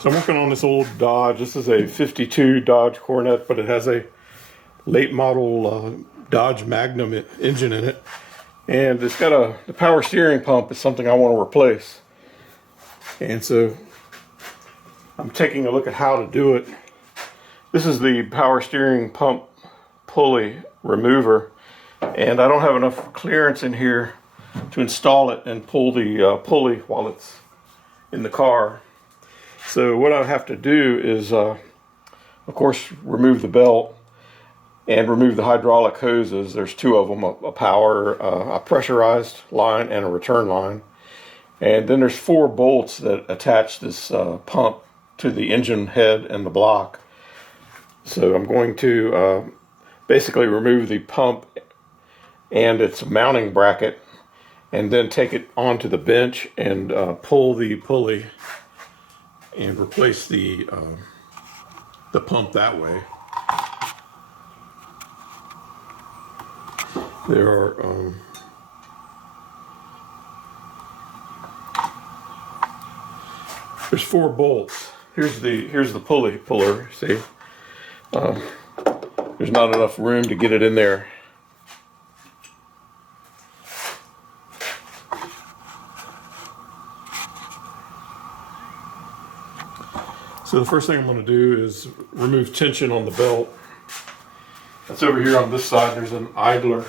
So I'm working on this old Dodge. This is a 52 Dodge Coronet, but it has a late model Dodge Magnum engine in it. And it's got the power steering pump is something I want to replace. And so I'm taking a look at how to do it. This is the power steering pump pulley remover. And I don't have enough clearance in here to install it and pull the pulley while it's in the car. So what I have to do is, of course, remove the belt and remove the hydraulic hoses. There's two of them, a pressurized line and a return line. And then there's 4 bolts that attach this pump to the engine head and the block. So I'm going to basically remove the pump and its mounting bracket and then take it onto the bench and pull the pulley and replace the pump that way. There are there's 4 bolts. Here's the pulley puller. See, there's not enough room to get it in there. So the first thing I'm going to do is remove tension on the belt. That's over here on this side. There's an idler.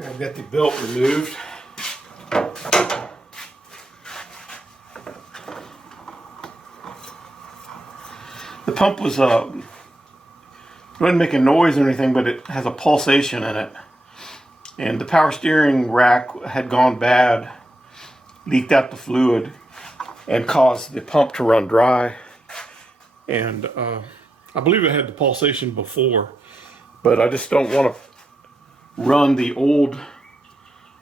I've got the belt removed. The pump was wasn't making noise or anything, but it has a pulsation in it. And the power steering rack had gone bad, leaked out the fluid, and caused the pump to run dry. And I believe it had the pulsation before, but I just don't want to run the old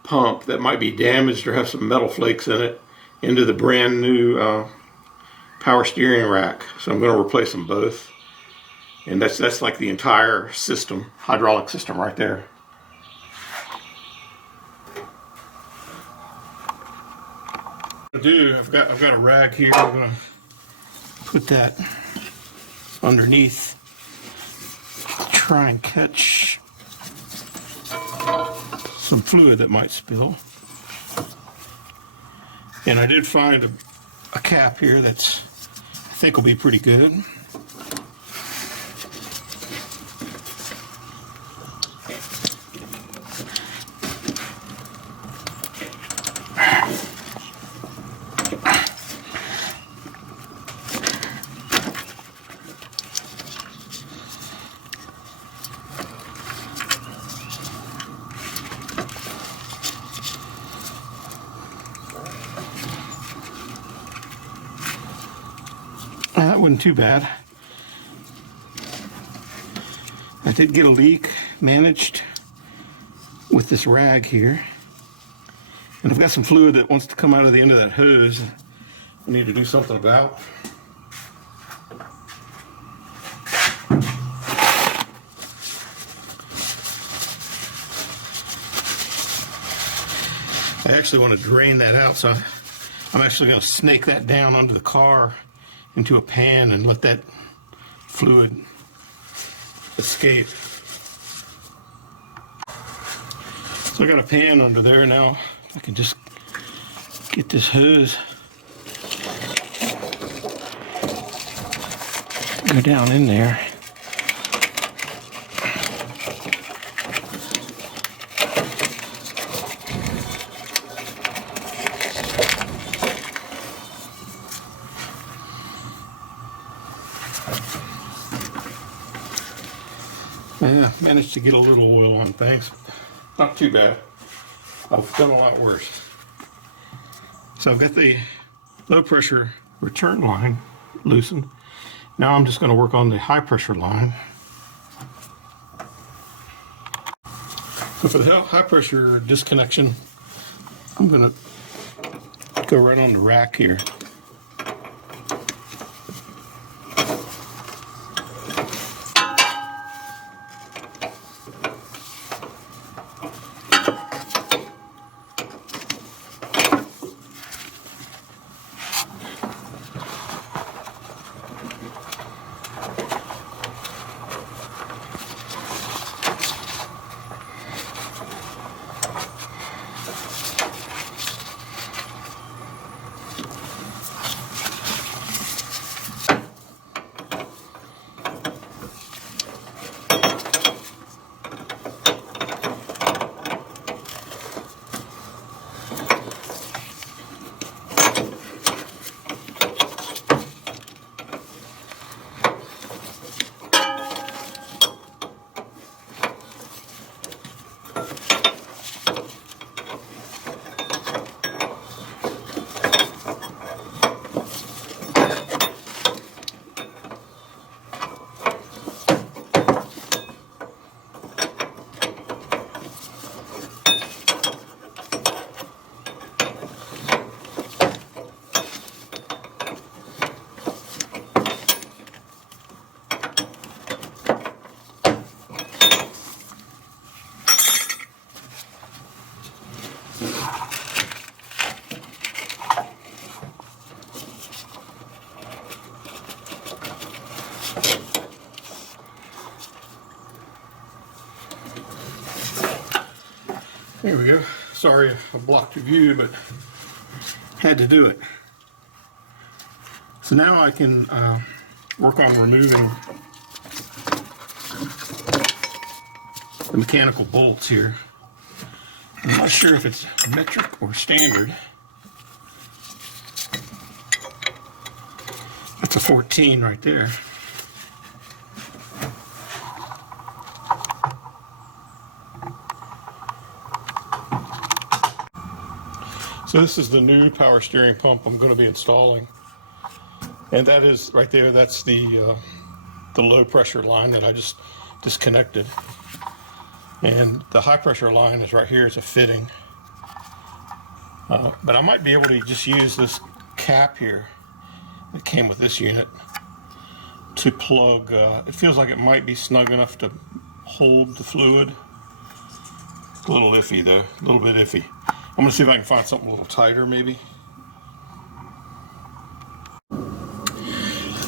pump that might be damaged or have some metal flakes in it into the brand new power steering rack. So I'm going to replace them both. And that's like the entire system, hydraulic system right there. I've got a rag here. I'm going to put that underneath, try and catch some fluid that might spill. And I did find a cap here that's I think will be pretty good. That wasn't too bad. I did get a leak managed with this rag here. And I've got some fluid that wants to come out of the end of that hose I need to do something about. I actually want to drain that out, so I'm actually going to snake that down under the car into a pan and let that fluid escape. So I got a pan under there now. I can just get this hose, go down in there. Yeah, managed to get a little oil on things. Not too bad. I've done a lot worse. So I've got the low pressure return line loosened. Now I'm just going to work on the high pressure line. So for the high pressure disconnection, I'm going to go right on the rack here. There we go. Sorry I blocked your view, but had to do it. So now I can work on removing the mechanical bolts here. I'm not sure if it's metric or standard. That's a 14 right there. So this is the new power steering pump I'm going to be installing, and that is right there. That's the low pressure line that I just disconnected, and the high pressure line is right here. It's a fitting, but I might be able to just use this cap here that came with this unit to plug. It feels like it might be snug enough to hold the fluid. It's a little iffy though, a little bit iffy. I'm going to see if I can find something a little tighter maybe.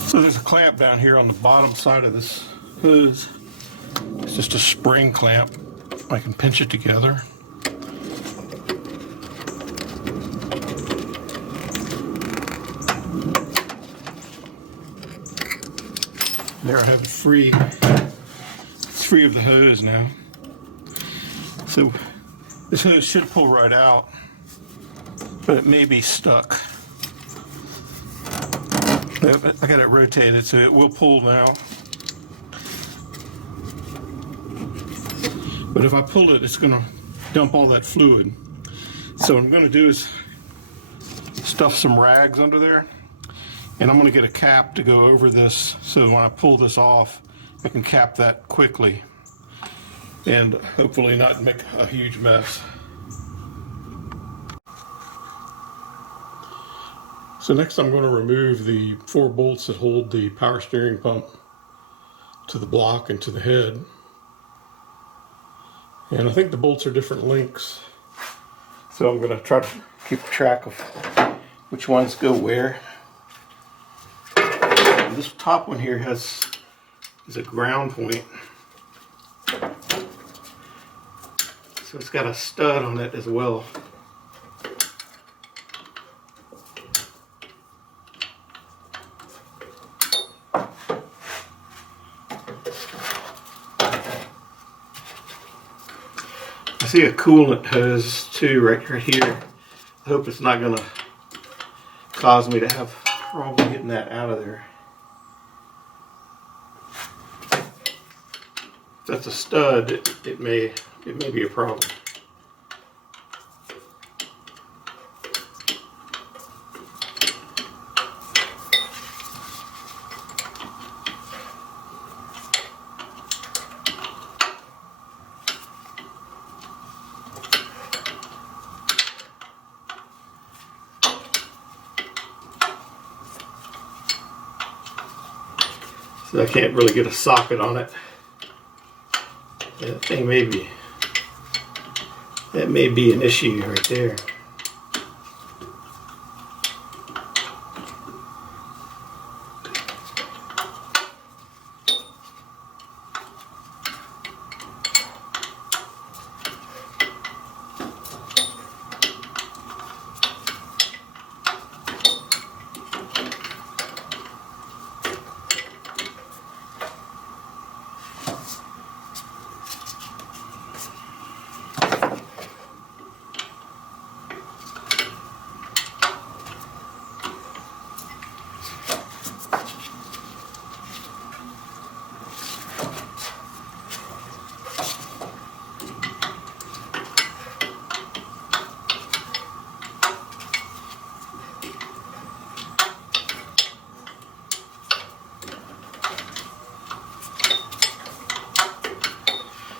So there's a clamp down here on the bottom side of this hose. It's just a spring clamp. I can pinch it together. There I have it free. It's free of the hose now. So this hose should pull right out, but it may be stuck. I got it rotated, so it will pull now. But if I pull it, it's going to dump all that fluid. So what I'm going to do is stuff some rags under there, and I'm going to get a cap to go over this so when I pull this off, I can cap that quickly and hopefully not make a huge mess. So next I'm going to remove the 4 bolts that hold the power steering pump to the block and to the head. And I think the bolts are different lengths. So I'm going to try to keep track of which ones go where. And this top one here is a ground point. So it's got a stud on it as well. I see a coolant hose too right here. I hope it's not going to cause me to have trouble getting that out of there. If that's a stud, it may be a problem. So I can't really get a socket on it. That thing may be, that may be an issue right there.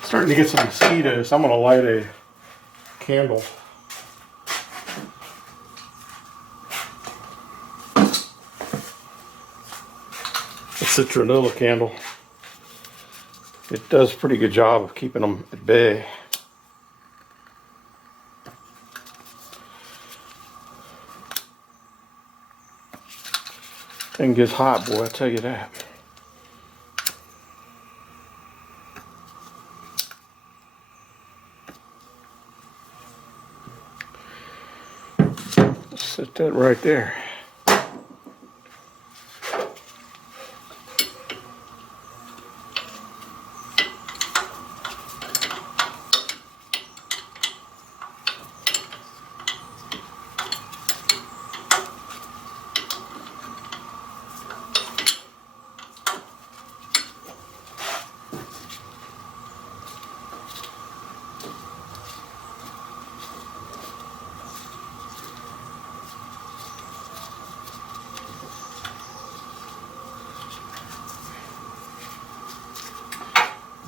Starting to get some mosquitoes. I'm going to light a candle. A citronella candle. It does a pretty good job of keeping them at bay. Thing gets hot, boy, I tell you that. Set that right there.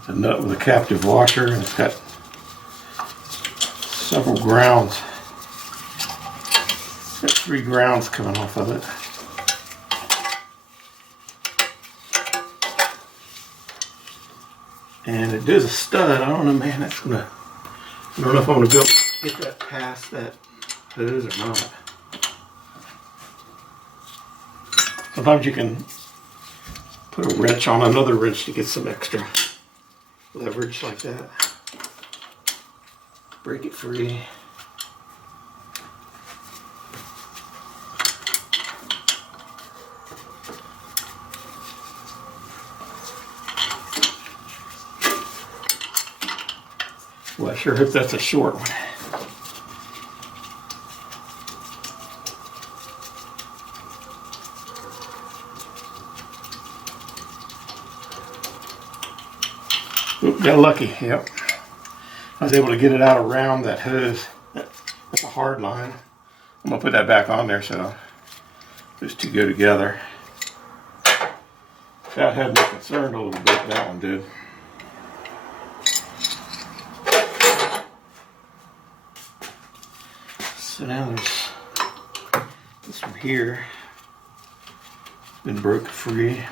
It's a nut with a captive washer, and it's got several grounds. It's got 3 grounds coming off of it. And it is a stud. I don't know, man, that's gonna, I don't know if I'm gonna be able to get that past that hose or not. Sometimes you can put a wrench on another wrench to get some extra leverage like that. Break it free. Well, I sure hope that's a short one. Oop, got lucky, yep. I was able to get it out around that hose. That's a hard line. I'm gonna put that back on there so those two go together. That had me concerned a little bit, that one did. So now there's this one here, been broke free.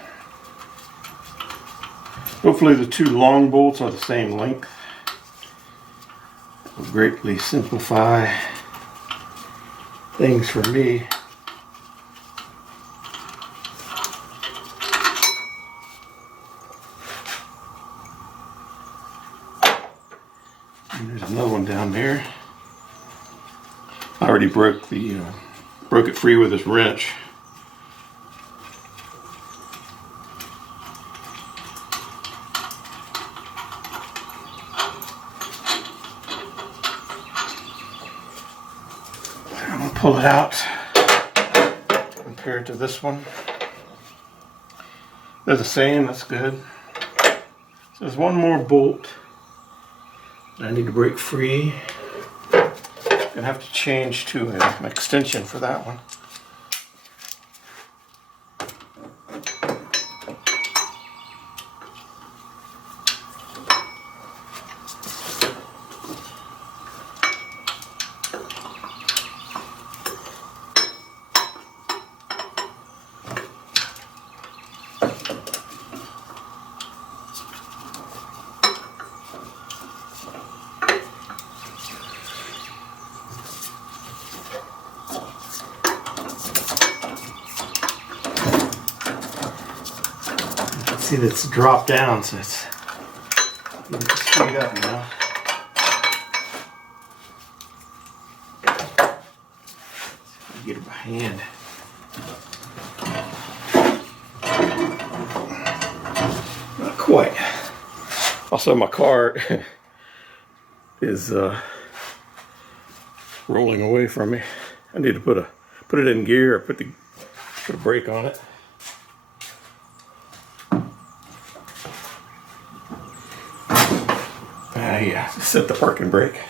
Hopefully the 2 long bolts are the same length. It will greatly simplify things for me. And there's another one down there. I already broke it free with this wrench. I'm gonna pull it out, compare it to this one. They're the same, that's good. So there's one more bolt that I need to break free. Gonna have to change to an extension for that one. see that it's dropped down, so it's speed up now. Get it by hand. Not quite. Also, my car is rolling away from me. I need to put it in gear or put a brake on it. Yeah, set the parking brake.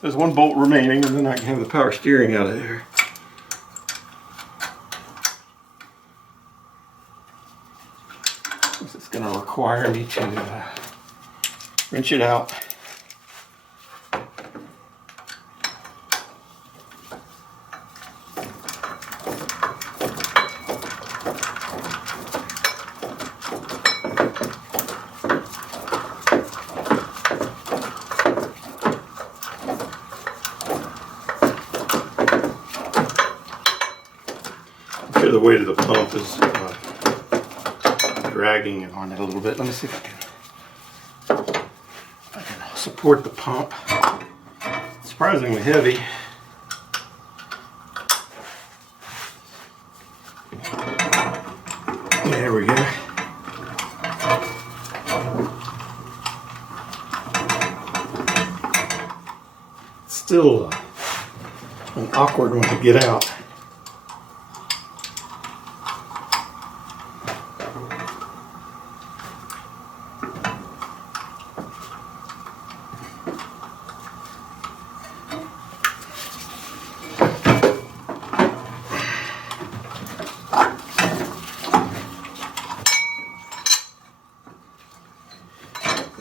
There's one bolt remaining, and then I can have the power steering out of there. It's going to require me to wrench it out. The weight of the pump is dragging it on it a little bit. Let me see if I can support the pump. It's surprisingly heavy. There we go. It's still an awkward one to get out.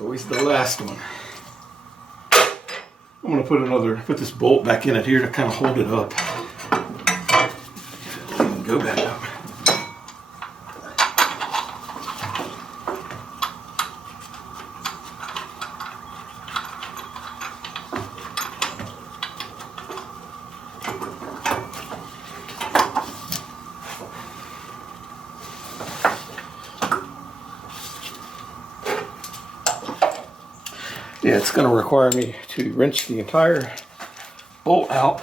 Always the last one. I'm going to put this bolt back in it here to kind of hold it up. Go back up. Yeah, it's going to require me to wrench the entire bolt out.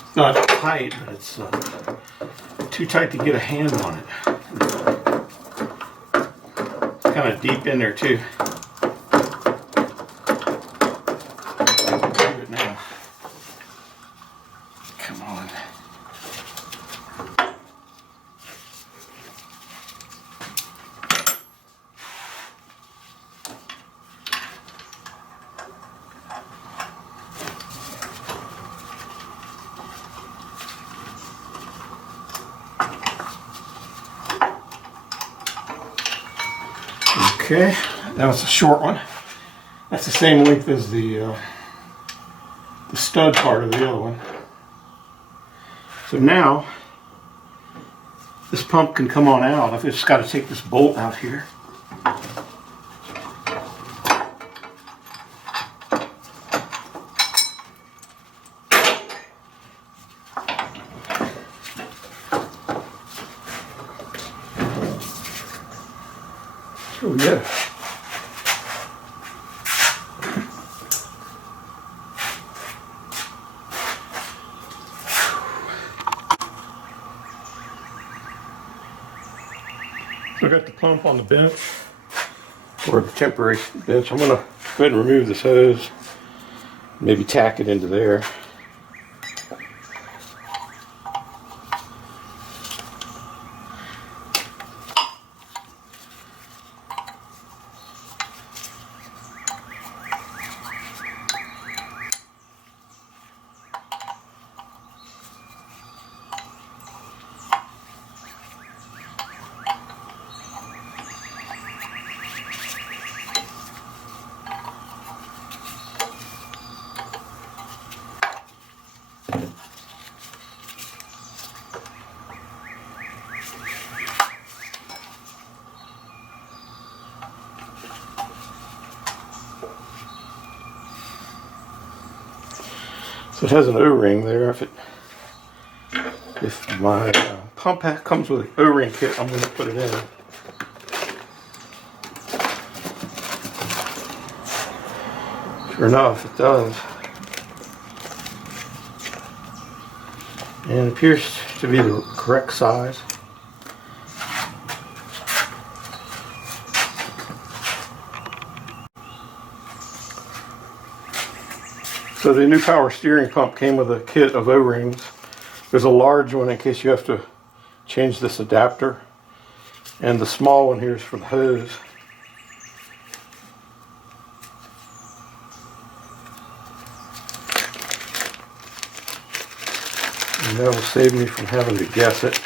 It's not tight, but it's too tight to get a hand on it. It's kind of deep in there too. Do it now. Come on. Okay, that was a short one. That's the same length as the stud part of the other one. So now, this pump can come on out. I've just got to take this bolt out here. Oh yeah. So I got the pump on the bench, or the temporary bench. I'm gonna go ahead and remove this hose, maybe tack it into there. So it has an O-ring there. If my pump comes with an O-ring kit, I'm going to put it in. Sure enough, it does. And it appears to be the correct size. So the new power steering pump came with a kit of O-rings. There's a large one in case you have to change this adapter. And the small one here is for the hose. And that will save me from having to guess it.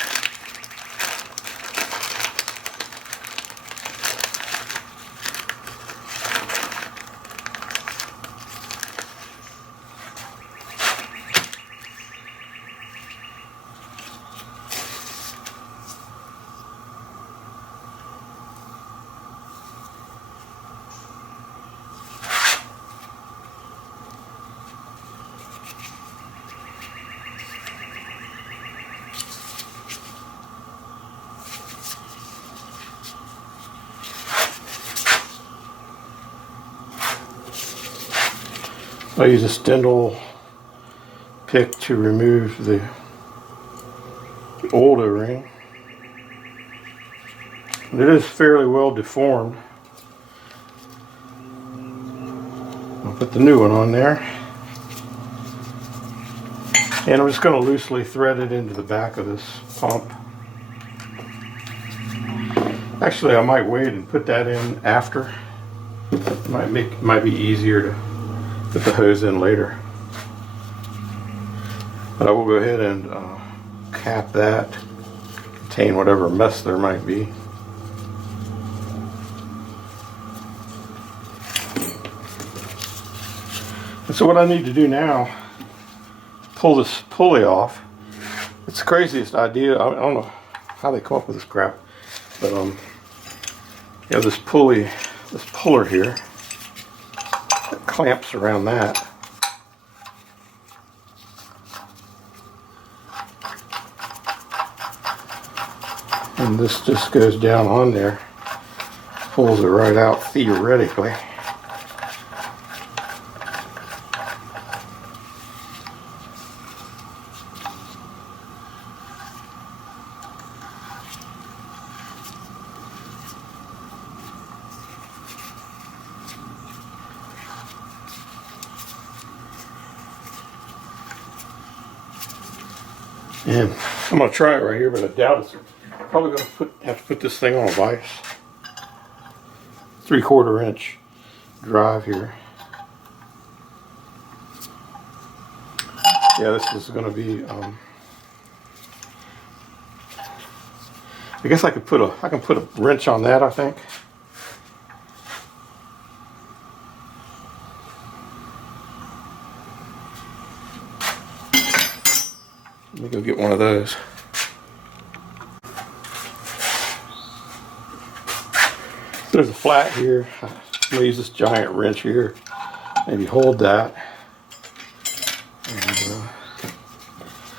I use a spindle pick to remove the old O-ring. It is fairly well deformed. I'll put the new one on there. And I'm just going to loosely thread it into the back of this pump. Actually, I might wait and put that in after. Might be easier to put the hose in later. But I will go ahead and cap that, contain whatever mess there might be. And so what I need to do now, pull this pulley off. It's the craziest idea. I don't know how they come up with this crap, but you have this pulley, this puller here that clamps around that. And this just goes down on there, pulls it right out theoretically. And I'm going to try it right here, but I doubt it's probably going to have to put this thing on a vise. 3/4 inch drive here. Yeah, this is going to be. I guess I can put a wrench on that, I think. Let me go get one of those. There's a flat here. I'm going to use this giant wrench here. Maybe hold that. And,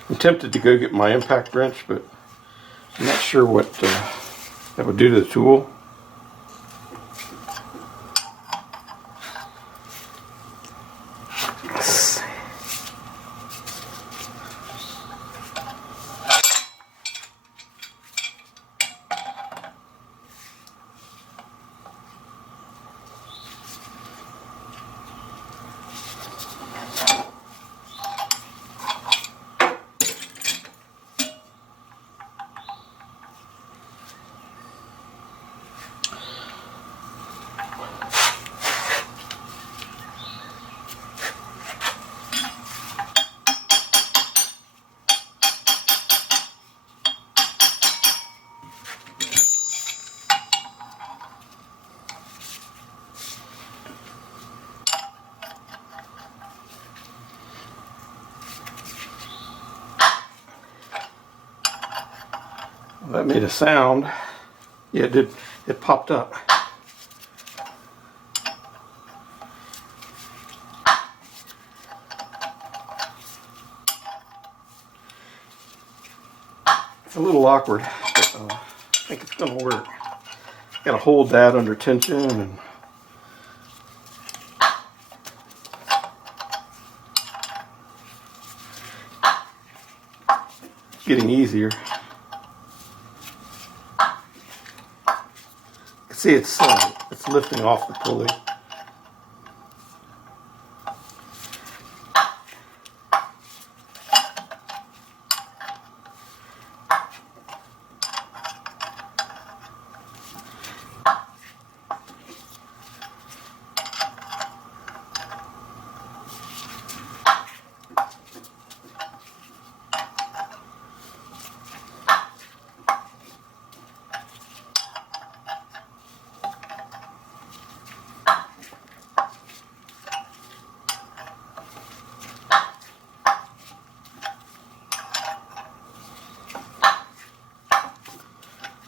I'm tempted to go get my impact wrench, but I'm not sure what that would do to the tool. That made a sound. Yeah, it did. It popped up. a little awkward, but I think it's going to work. Got to hold that under tension and it's getting easier. You can see it's lifting off the pulley.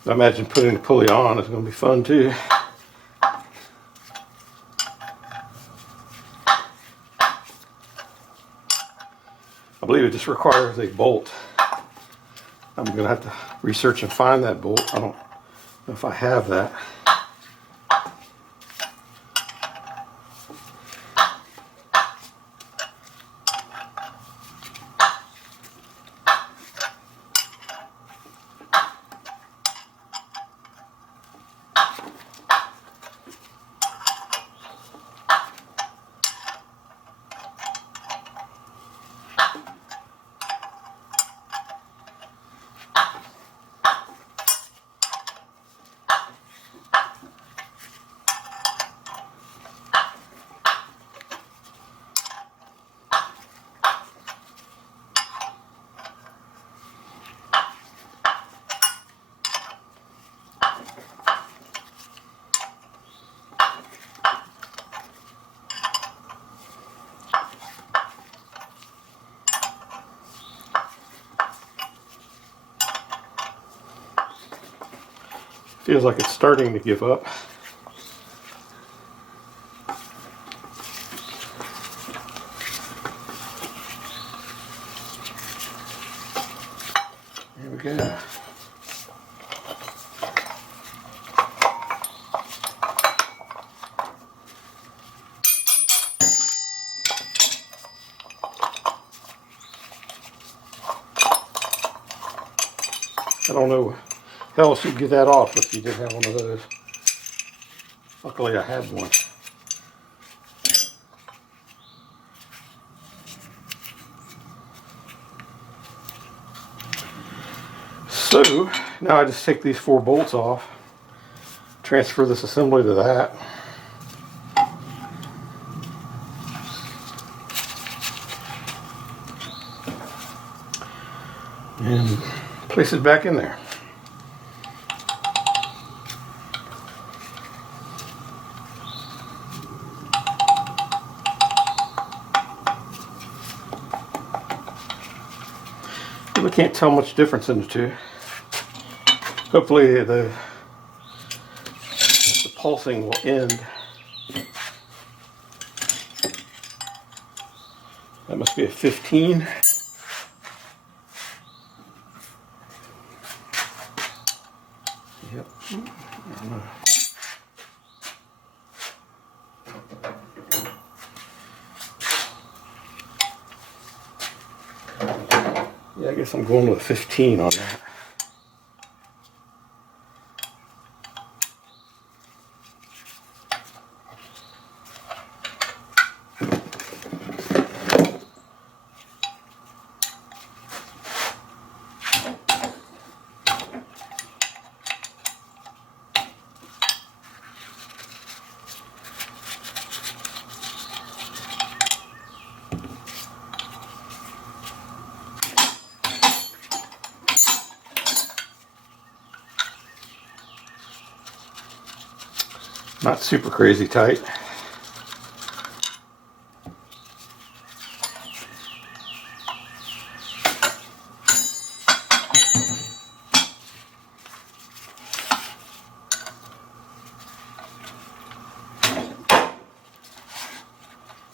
I imagine putting the pulley on is going to be fun too. I believe it just requires a bolt. I'm going to have to research and find that bolt. I don't know if I have that. Feels like it's starting to give up. There we go. I don't know how else you'd get that off if you didn't have one of those. Luckily I had one. So now I just take these 4 bolts off, transfer this assembly to that. And place it back in there. We can't tell much difference in the two. Hopefully the pulsing will end. That must be a 15. Yep. Yeah, I guess I'm going with a 15 on that. Not super crazy tight.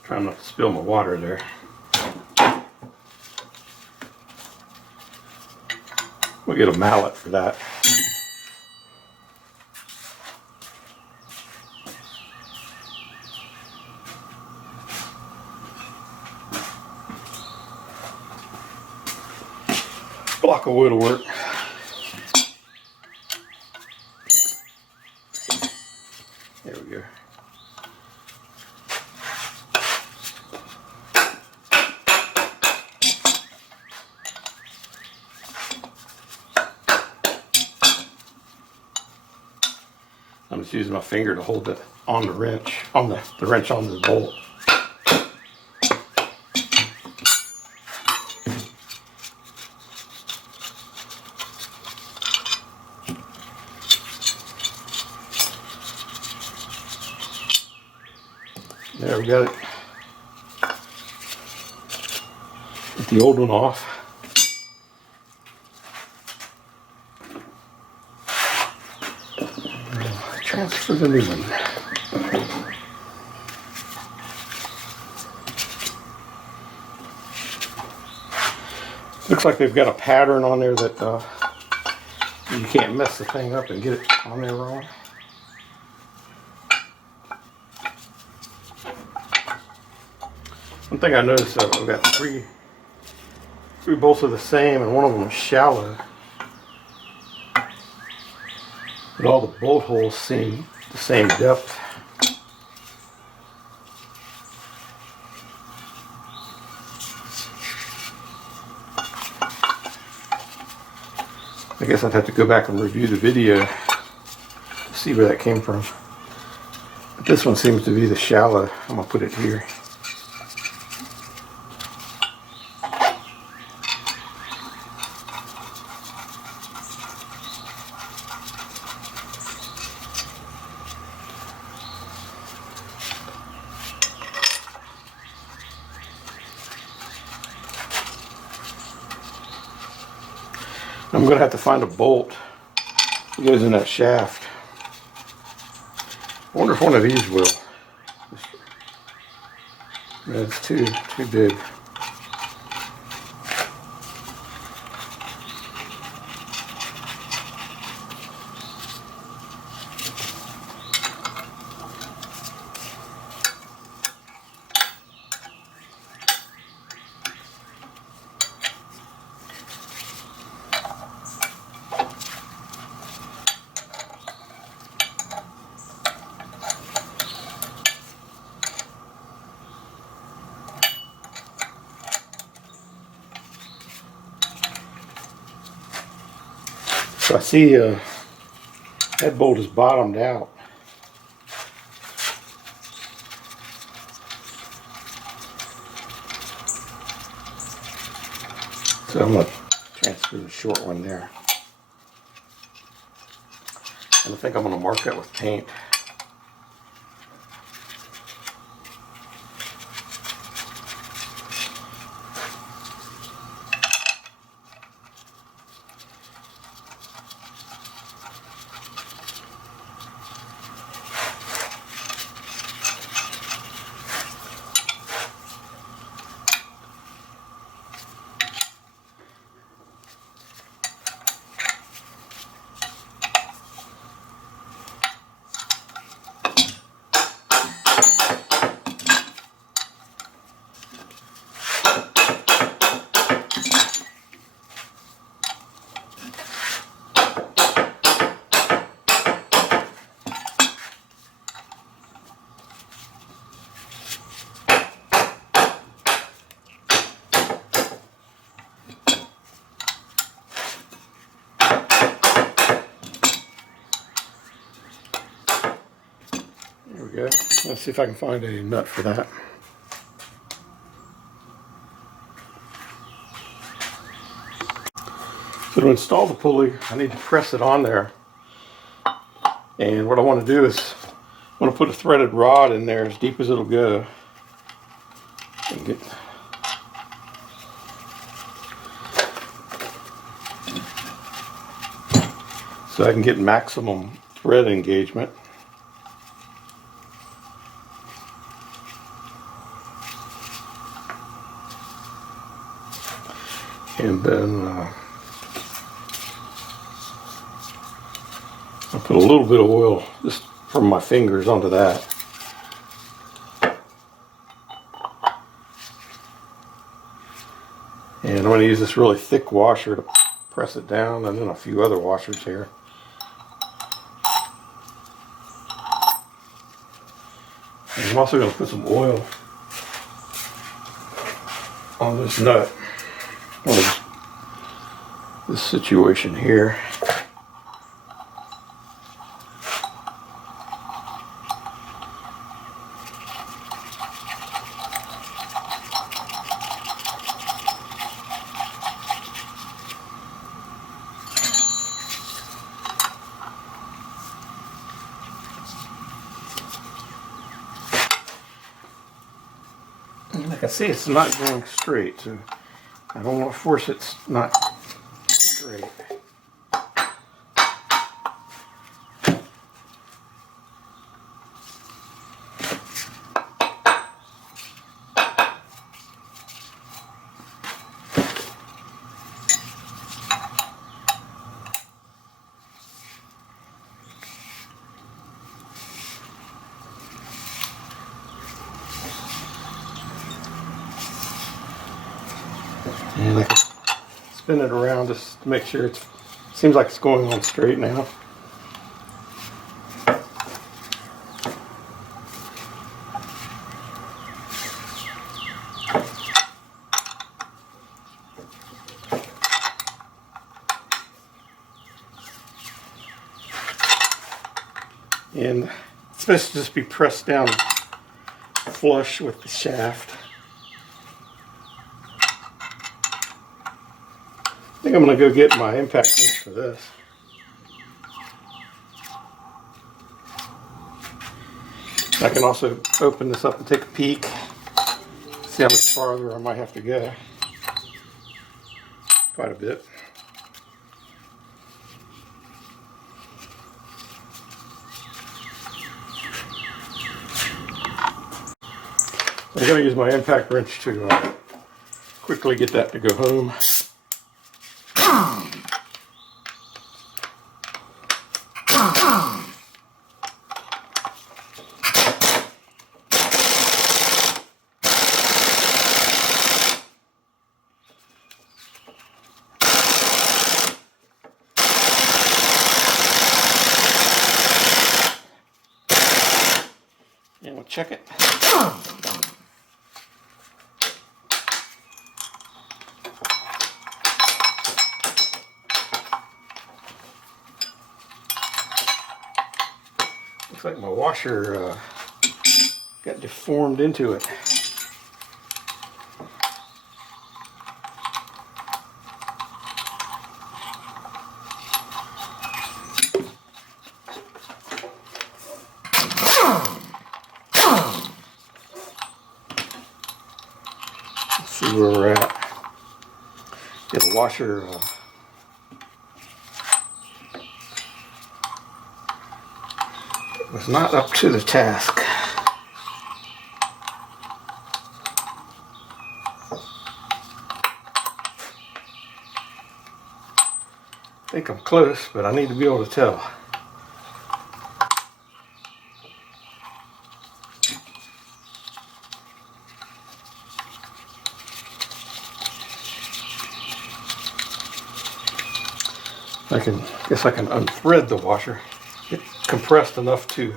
Trying not to spill my water there. We'll get a mallet for that. Block of wood will work. There we go. I'm just using my finger to hold it on the wrench, on the wrench on the bolt. There we got it. Get the old one off. Transfer the new one. Looks like they've got a pattern on there that you can't mess the thing up and get it on there wrong. One thing I noticed, I've got three bolts are the same, and one of them is shallow. But all the bolt holes seem the same depth. I guess I'd have to go back and review the video to see where that came from. But this one seems to be the shallow. I'm going to put it here. I'm going to have to find a bolt that goes in that shaft. I wonder if one of these will. Yeah, it's too big. So I see that bolt is bottomed out. So I'm going to transfer the short one there. And I think I'm going to mark that with paint. There we go. Let's see if I can find a nut for that. So to install the pulley, I need to press it on there. And what I want to do is I want to put a threaded rod in there as deep as it'll go. And get so I can get maximum thread engagement. And then Put a little bit of oil just from my fingers onto that. And I'm going to use this really thick washer to press it down, and then a few other washers here. And I'm also going to put some oil on this nut, on this situation here. Like I say, it's not going straight, so I don't want to force it not straight. And I can spin it around just to make sure it seems like it's going on straight now. And it's best to just be pressed down flush with the shaft. I think I'm going to go get my impact wrench for this. I can also open this up and take a peek, see how much farther I might have to go. Quite a bit. I'm going to use my impact wrench to quickly get that to go home. And we'll check it. Looks like my washer got deformed into it. Let's see where we're at. Yeah, the washer was not up to the task. I think I'm close, but I need to be able to tell. Guess I can unthread the washer. It's compressed enough to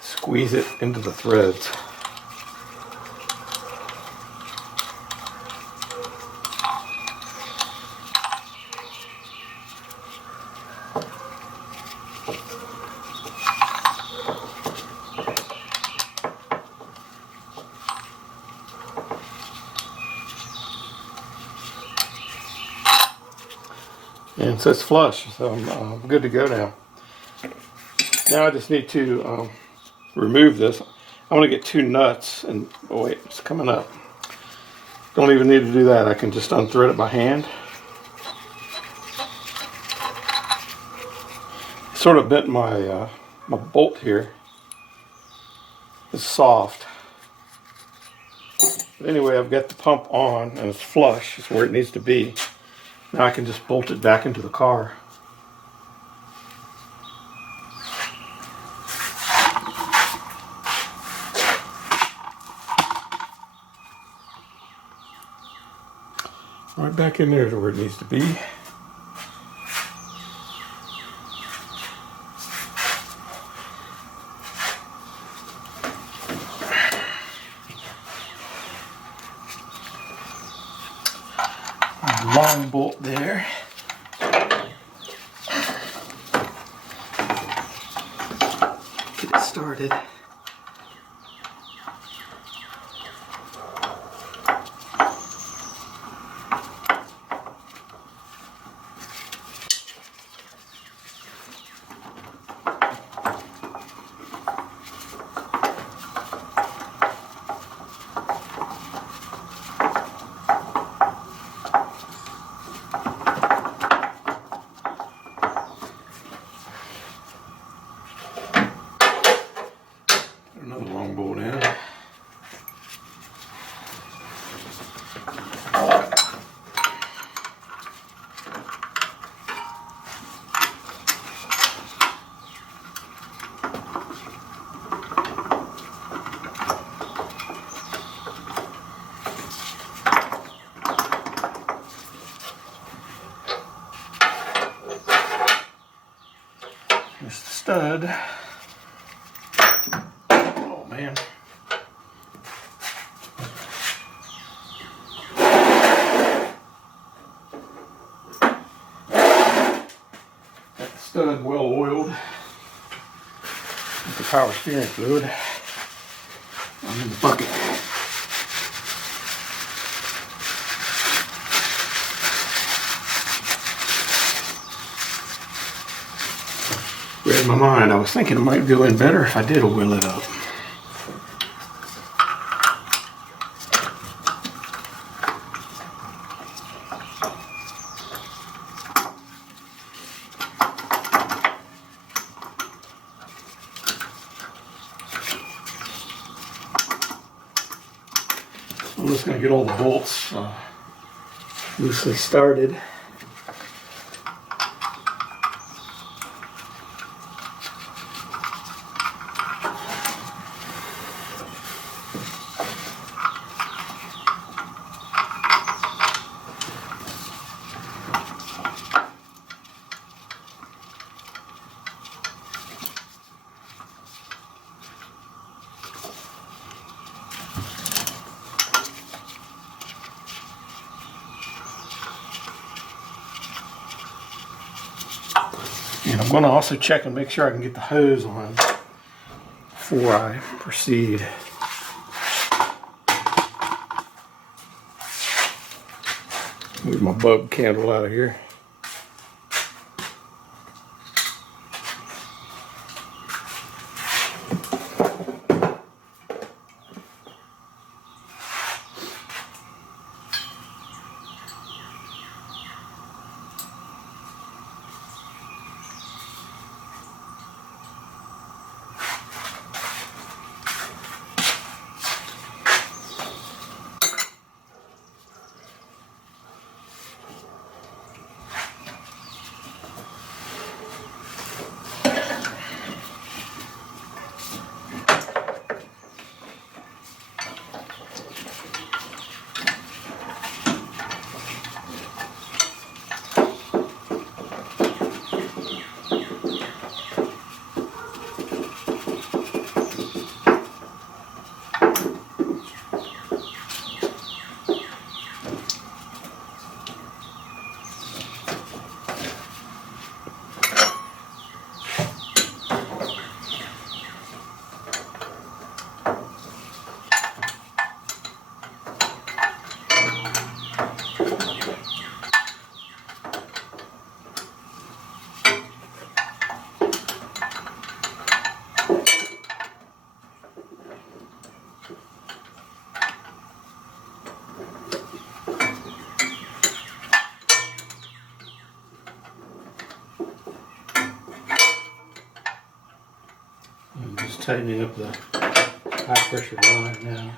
squeeze it into the threads. And so it's flush, so I'm good to go now. Now I just need to remove this. I want to get two nuts, and oh wait, it's coming up. Don't even need to do that. I can just unthread it by hand. Sort of bent my my bolt here. It's soft. But anyway, I've got the pump on and it's flush. It's where it needs to be. Now I can just bolt it back into the car. Right back in there to where it needs to be. Long bolt there. Get it started. Another long bolt in. Here's the stud. Oh man. Got the stud well oiled with the power steering fluid. I'm in the bucket. Read my mind. I was thinking it might go in better if I did oil it up. I'm just going to get all the bolts loosely started. And I'm going to also check and make sure I can get the hose on before I proceed. Move my bulb candle out of here. I'm just tightening up the high pressure line now.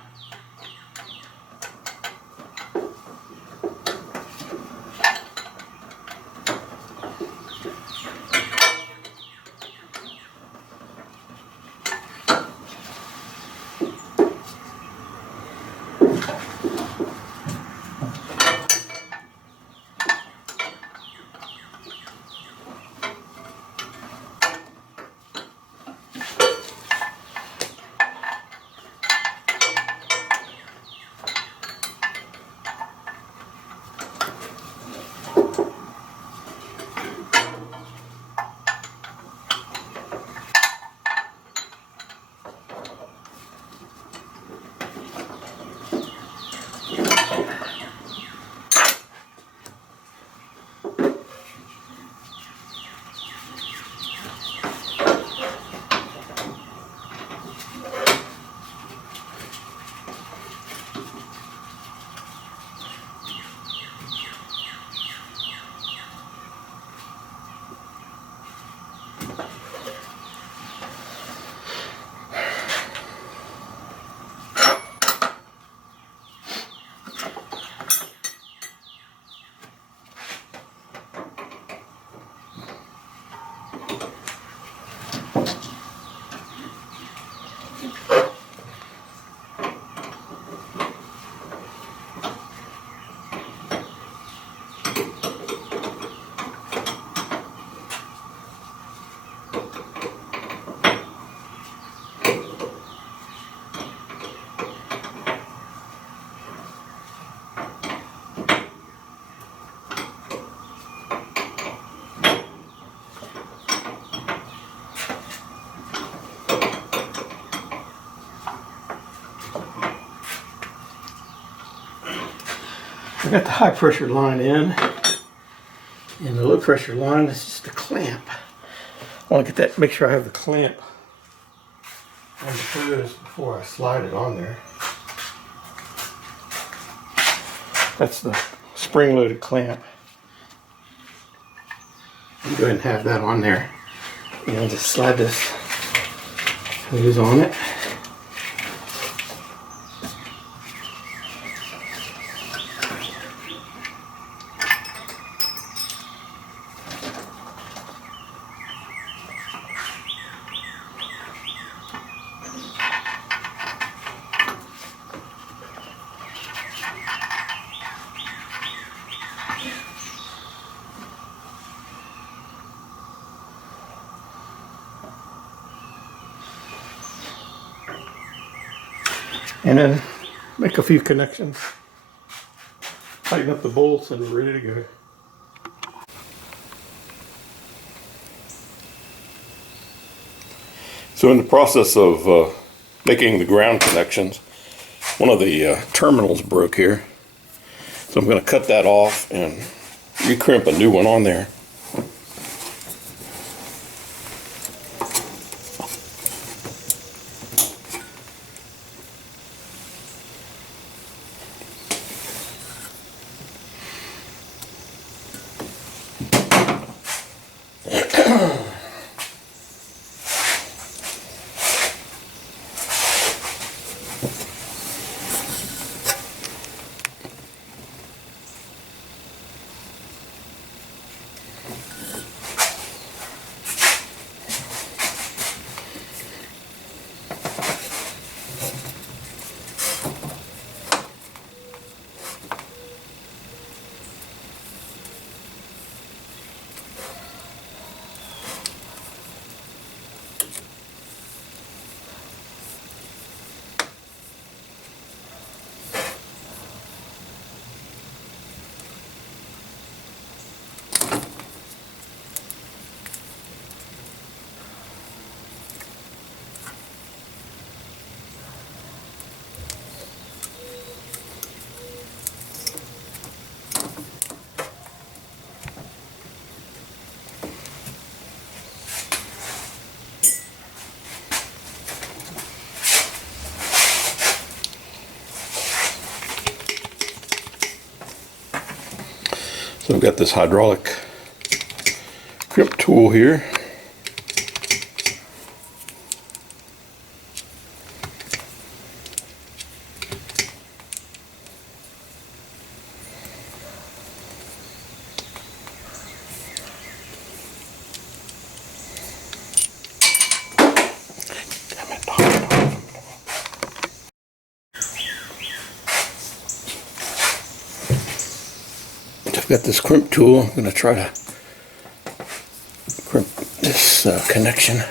I got the high pressure line in, and the low pressure line is just a clamp. I want to get that, make sure I have the clamp on the hose before I slide it on there. That's the spring-loaded clamp. I'll go ahead and have that on there. And I'll just slide this hose on it. And then make a few connections, tighten up the bolts, and we're ready to go. So in the process of making the ground connections, one of the terminals broke here. So I'm going to cut that off and recrimp a new one on there. So I've got this hydraulic crimp tool here. I've got this crimp tool. I'm going to try to crimp this connection.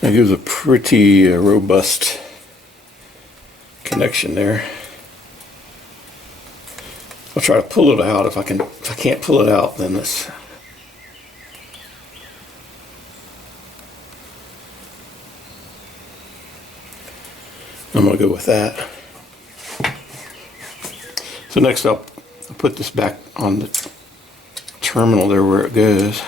That gives a pretty robust connection there. I'll try to pull it out if I can. If I can't pull it out, then this. I'm going to go with that. So next I'll put this back on the terminal there where it goes.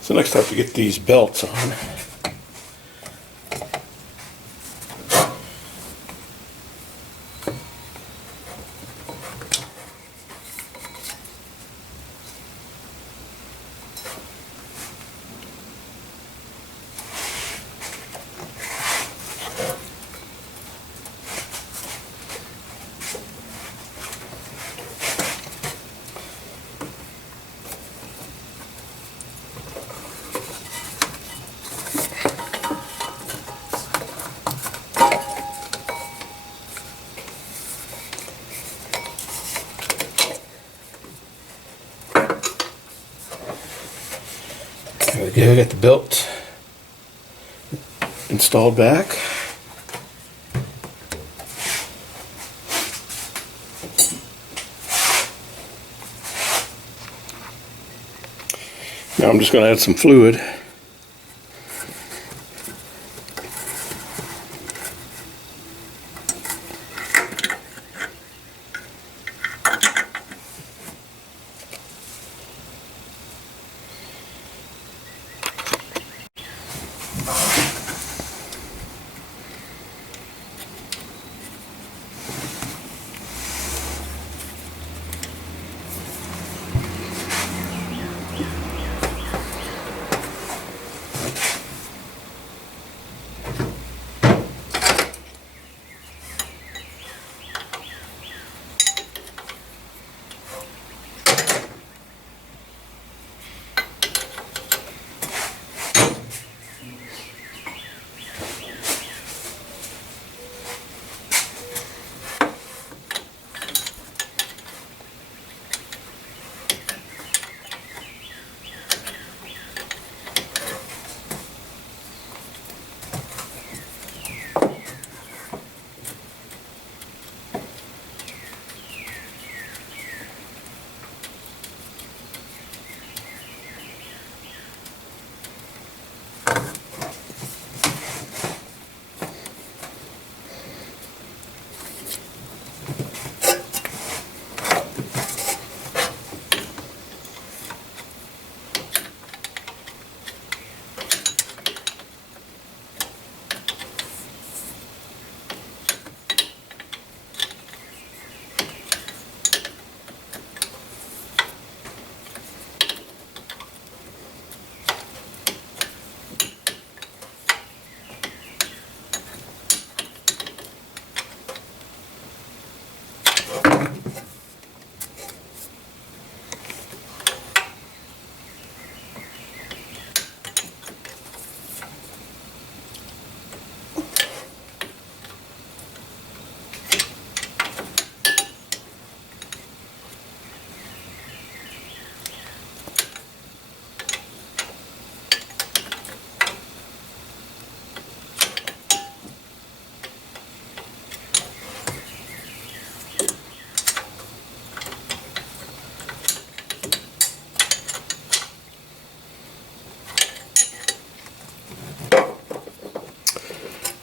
So next I have to get these belts on. Okay, I got the belt installed back. Now I'm just going to add some fluid.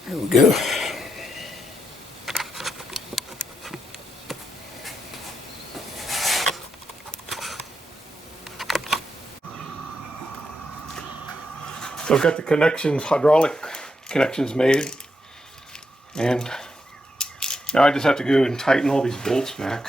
There we go. So I've got the connections, hydraulic connections made, and now I just have to go and tighten all these bolts back.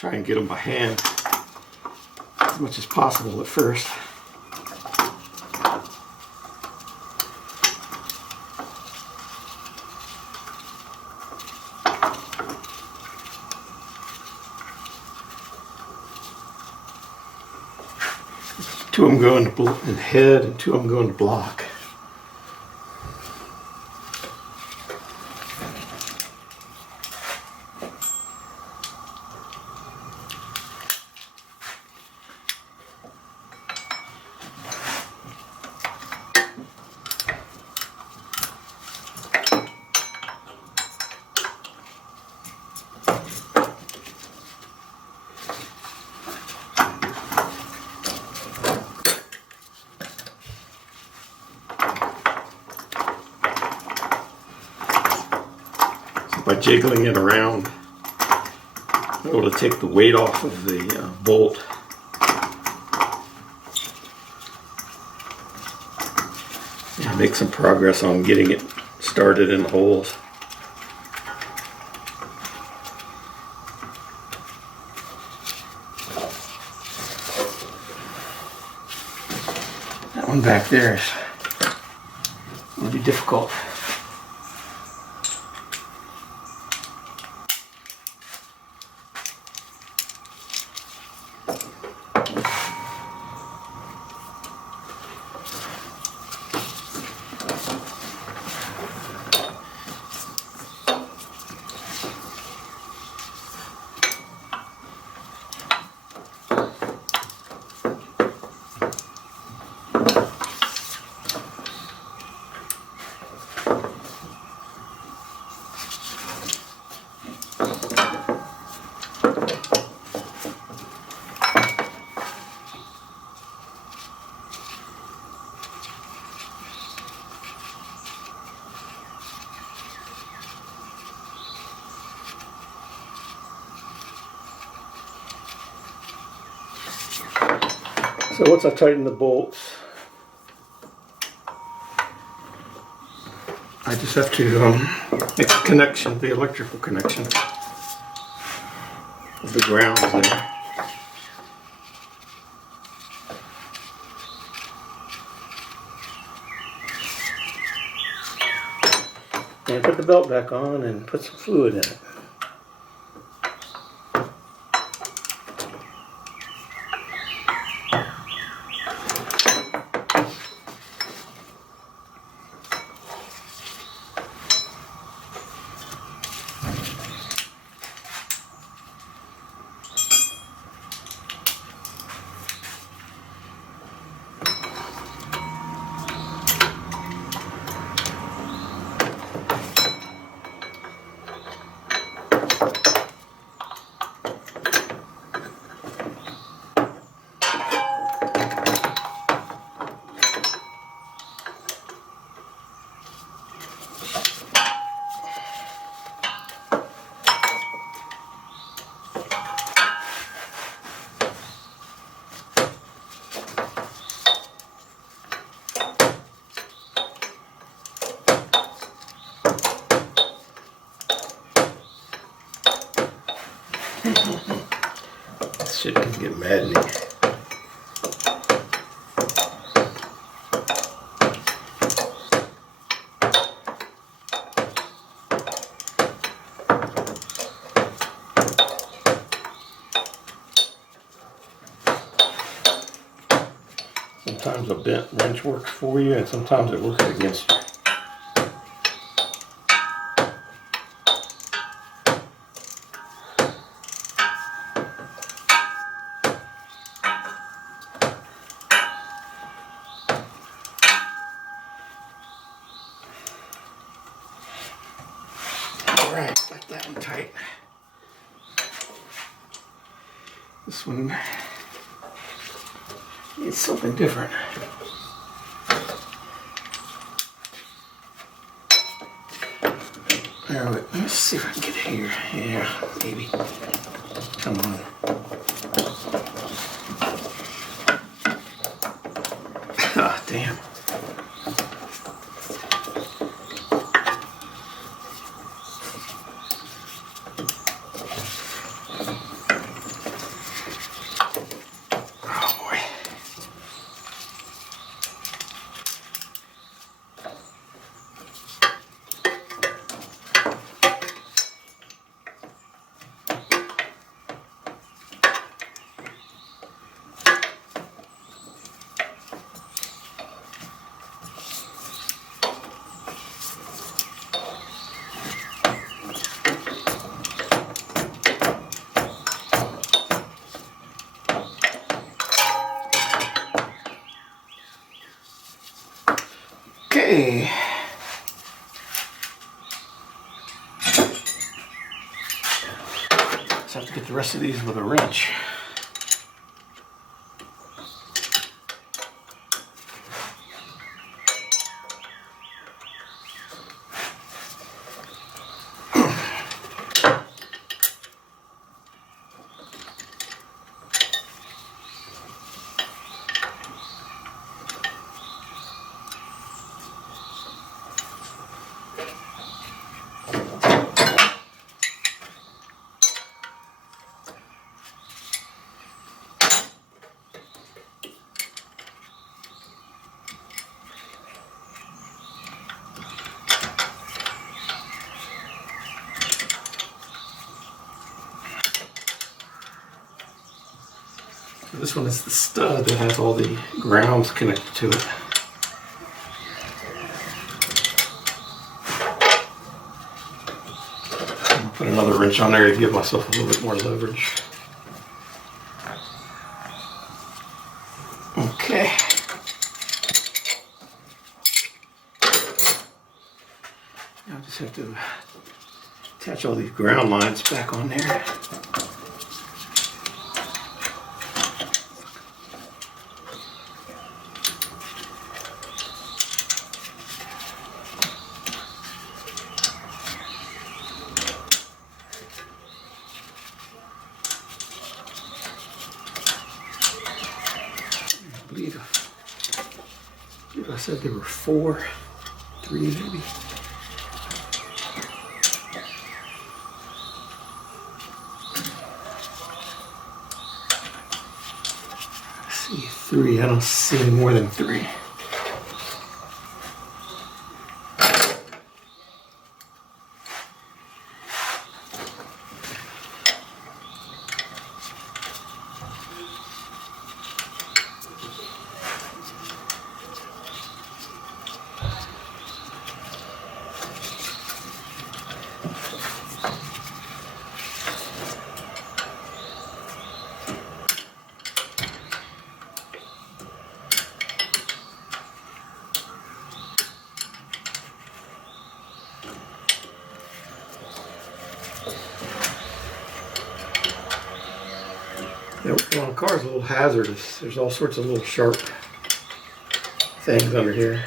Try and get them by hand as much as possible at first. Two of them go into head and two of them go into block. By jiggling it around, I'm able to take the weight off of the bolt. And make some progress on getting it started in the holes. That one back there is going to be difficult. So once I tighten the bolts, I just have to make the connection, the electrical connection of the grounds there. And put the belt back on and put some fluid in it. This shit can get maddening. Sometimes a bent wrench works for you, and sometimes it works against you. Alright, got that one tight. This one needs something different. Alright, let's see if I can get it here. Yeah, maybe. Come on. Ah, damn. Okay. Just have to get the rest of these with a wrench. This one is the stud that has all the grounds connected to it. I'll put another wrench on there to give myself a little bit more leverage. Okay. Now I just have to attach all these ground lines back on there. believe I said there were 4, 3 maybe. I see 3. I don't see any more than 3. Well, the car's a little hazardous. There's all sorts of little sharp things under here.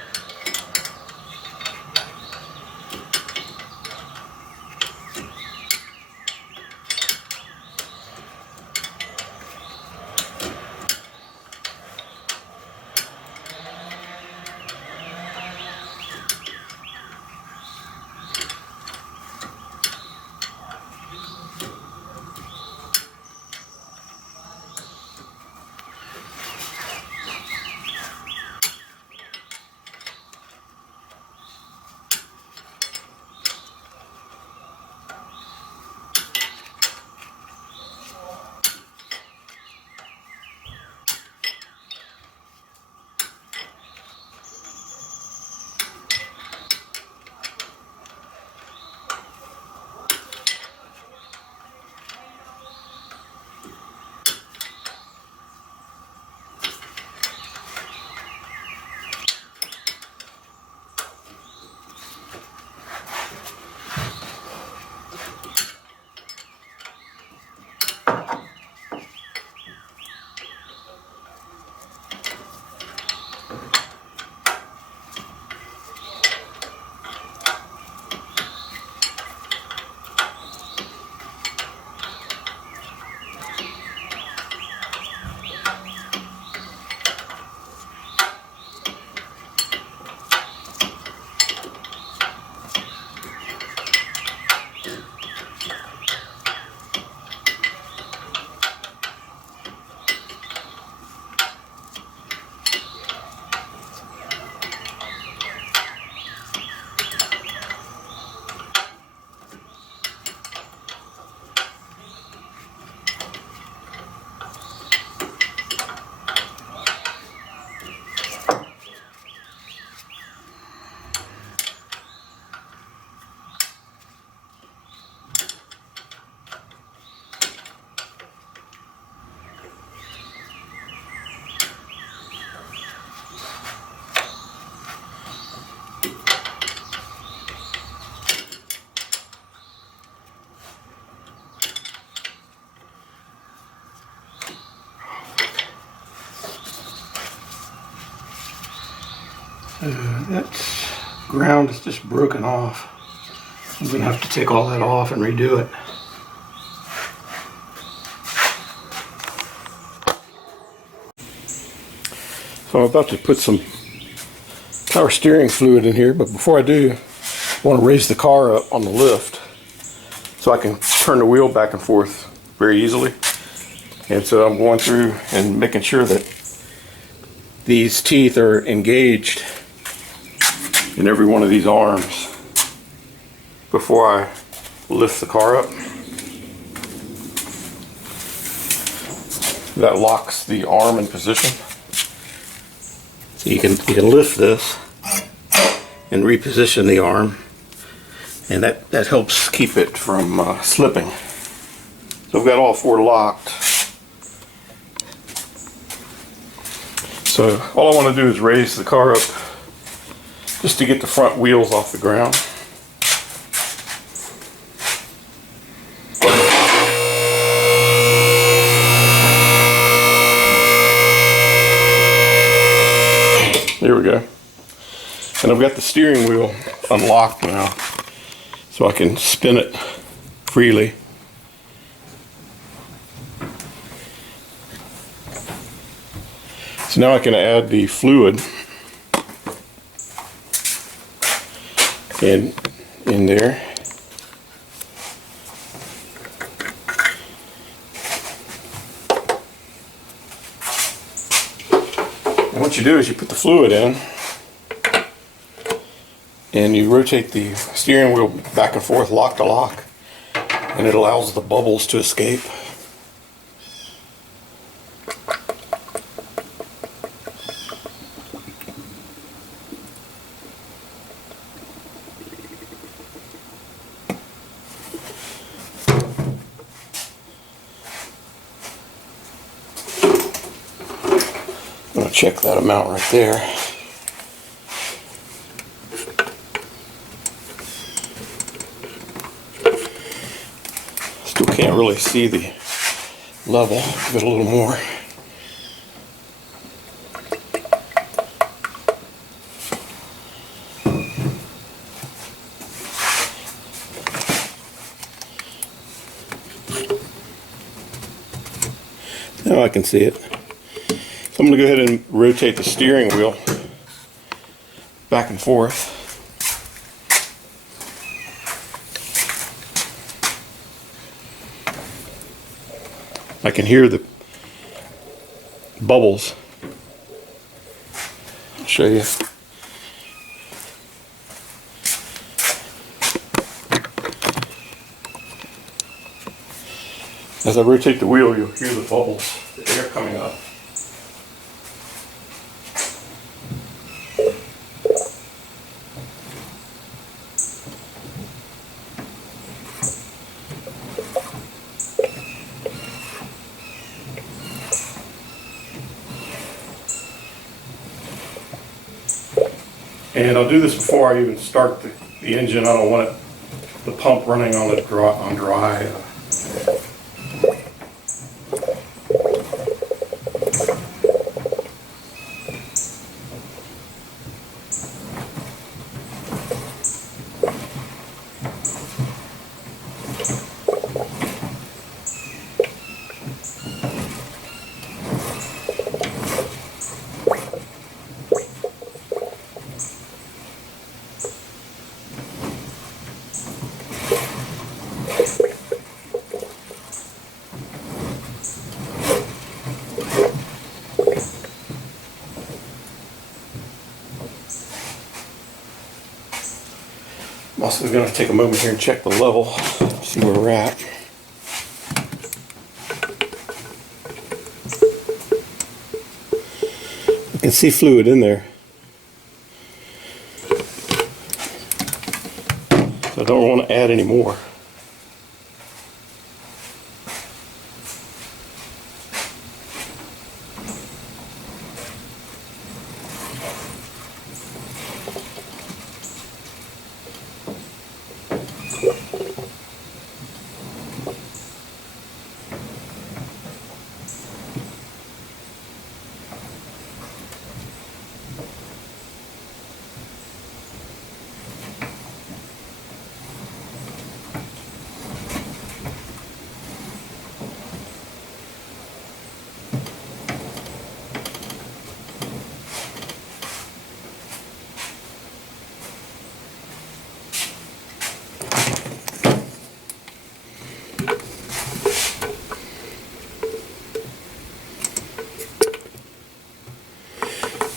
That ground is just broken off. I'm going to have to take all that off and redo it. So I'm about to put some power steering fluid in here, but before I do, I want to raise the car up on the lift so I can turn the wheel back and forth very easily. And so I'm going through and making sure that these teeth are engaged in every one of these arms before I lift the car up. That locks the arm in position. So you can lift this and reposition the arm, and that helps keep it from slipping. So I've got all 4 locked. So all I want to do is raise the car up just to get the front wheels off the ground. There we go. And I've got the steering wheel unlocked now, so I can spin it freely. So now I can add the fluid in there. And what you do is you put the fluid in and you rotate the steering wheel back and forth, lock to lock, and it allows the bubbles to escape. I'm going to check that amount right there. Still can't really see the level. Give it a little more. Now I can see it. So I'm going to go ahead and rotate the steering wheel back and forth. I can hear the bubbles. I'll show you. As I rotate the wheel, you'll hear the bubbles, the air coming up. And I'll do this before I even start the engine. I don't want the pump running on dry. I'm also going to take a moment here and check the level, see where we're at. I can see fluid in there. So I don't want to add any more.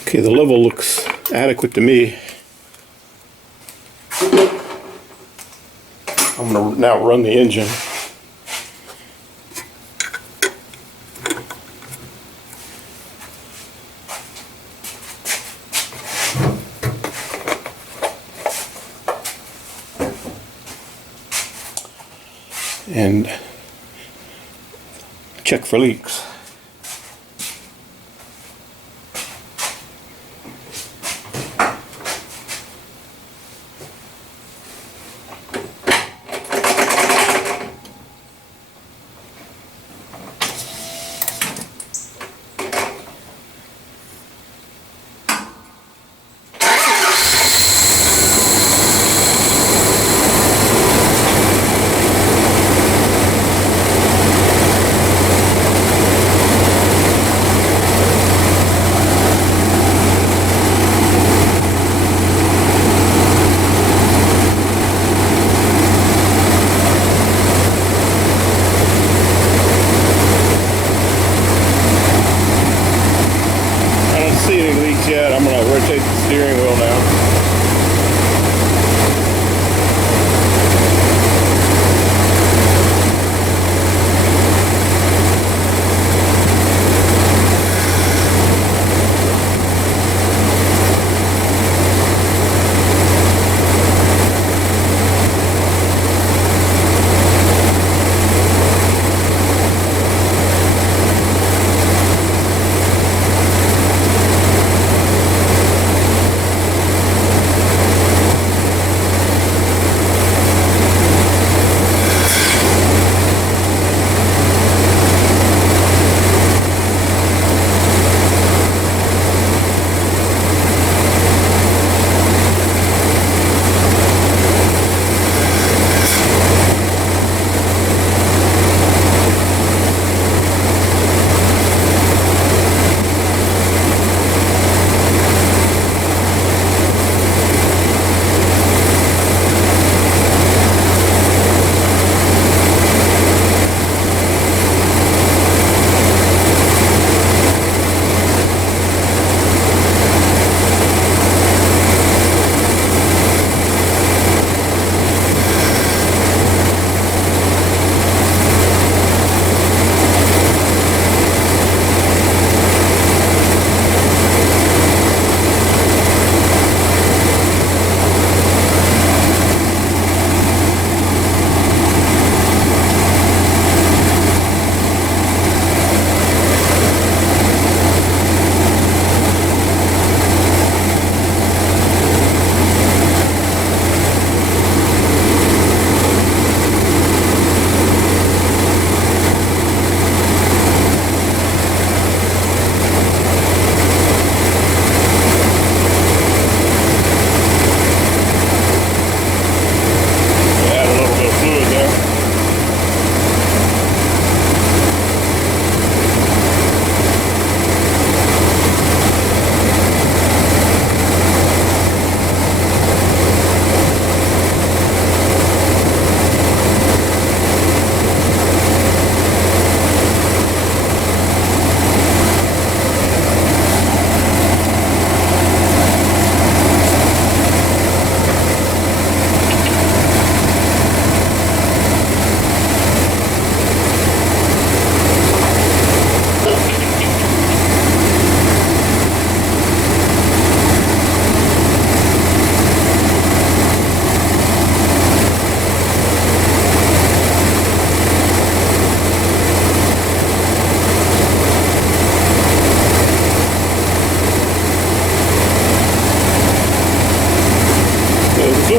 Okay, the level looks adequate to me. I'm going to now run the engine. And check for leaks.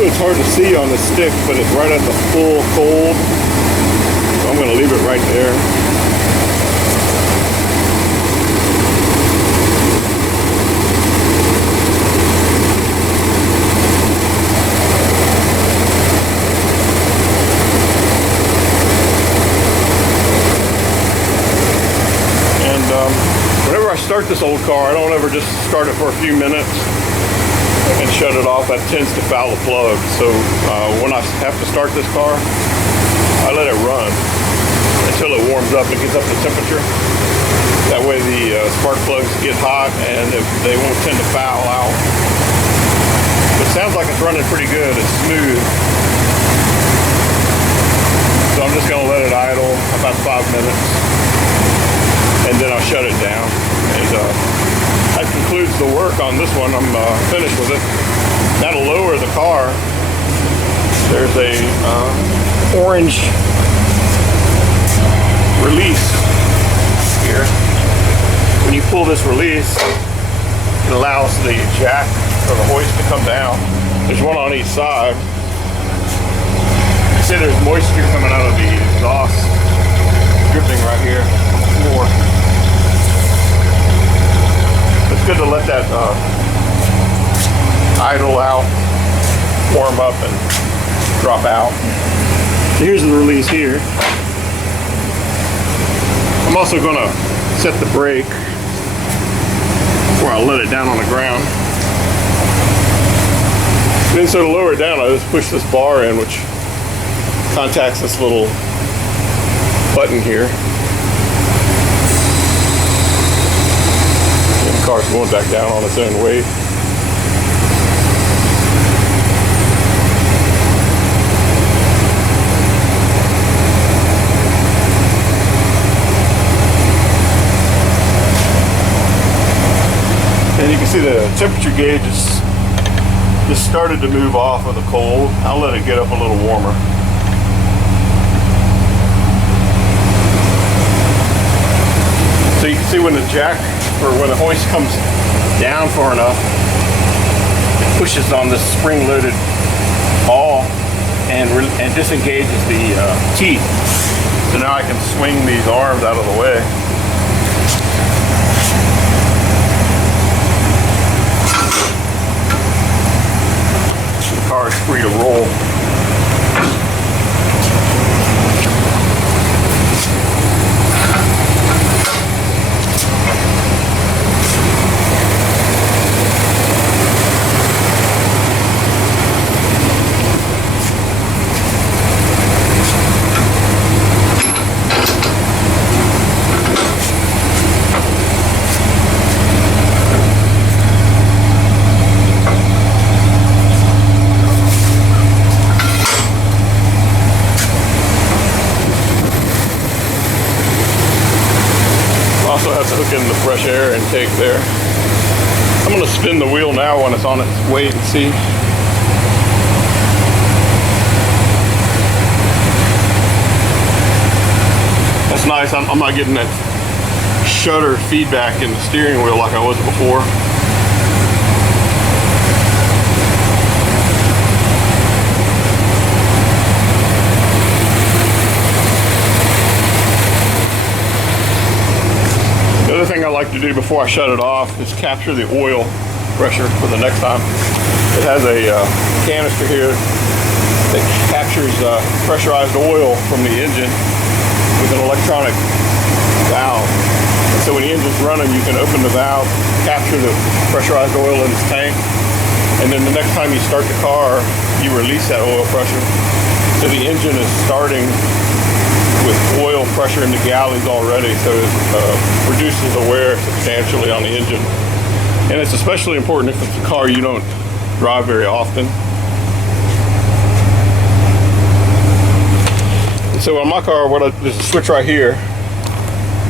it's hard to see on the stick, but it's right at the full cold. So I'm going to leave it right there. Whenever I start this old car, I don't ever just start it for a few minutes and shut it off. That tends to foul the plug. So when I have to start this car, I let it run until it warms up and gets up to temperature. That way the spark plugs get hot and they won't tend to foul out. It sounds like it's running pretty good. It's smooth. So I'm just going to let it idle about 5 minutes. And then I'll shut it down. And that concludes the work on this one. I'm finished with it. That'll lower the car. There's a orange release here. When you pull this release, it allows the jack or the hoist to come down. There's one on each side. You see there's moisture coming out of the exhaust, dripping right here on the floor. It's good to let that idle out, warm up, and drop out. So here's the release here. I'm also going to set the brake before I let it down on the ground. Then so to lower it down, I just push this bar in, which contacts this little button here. Car's going back down on its own weight. And you can see the temperature gauge is just started to move off of the cold. I'll let it get up a little warmer. So you can see when the jack or when the hoist comes down far enough, it pushes on this spring-loaded ball and disengages the teeth. So now I can swing these arms out of the way. The car is free to roll. Also have to hook in the fresh air intake there. I'm going to spin the wheel now when it's on its way and see. That's nice. I'm not getting that shudder feedback in the steering wheel like I was before. The other thing I like to do before I shut it off is capture the oil pressure for the next time. It has a canister here that captures pressurized oil from the engine with an electronic valve. And so when the engine's running, you can open the valve, capture the pressurized oil in the tank, and then the next time you start the car, you release that oil pressure. So the engine is starting with oil pressure in the galleys already, so it reduces the wear substantially on the engine. And it's especially important if it's a car you don't drive very often. And so on my car, there's a switch right here.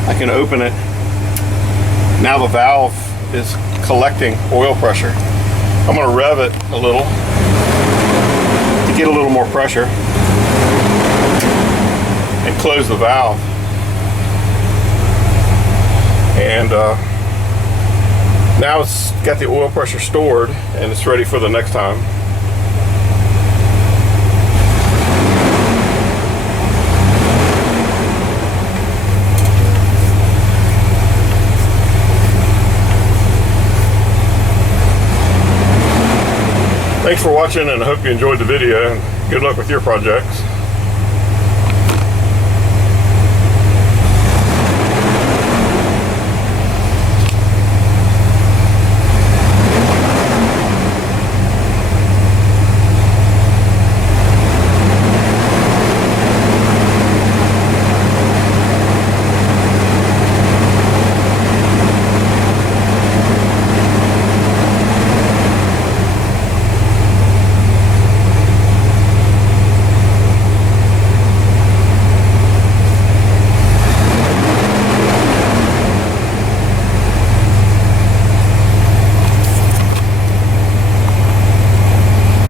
I can open it. Now the valve is collecting oil pressure. I'm going to rev it a little to get a little more pressure and close the valve. And now it's got the oil pressure stored and it's ready for the next time. Thanks for watching, and I hope you enjoyed the video. Good luck with your projects.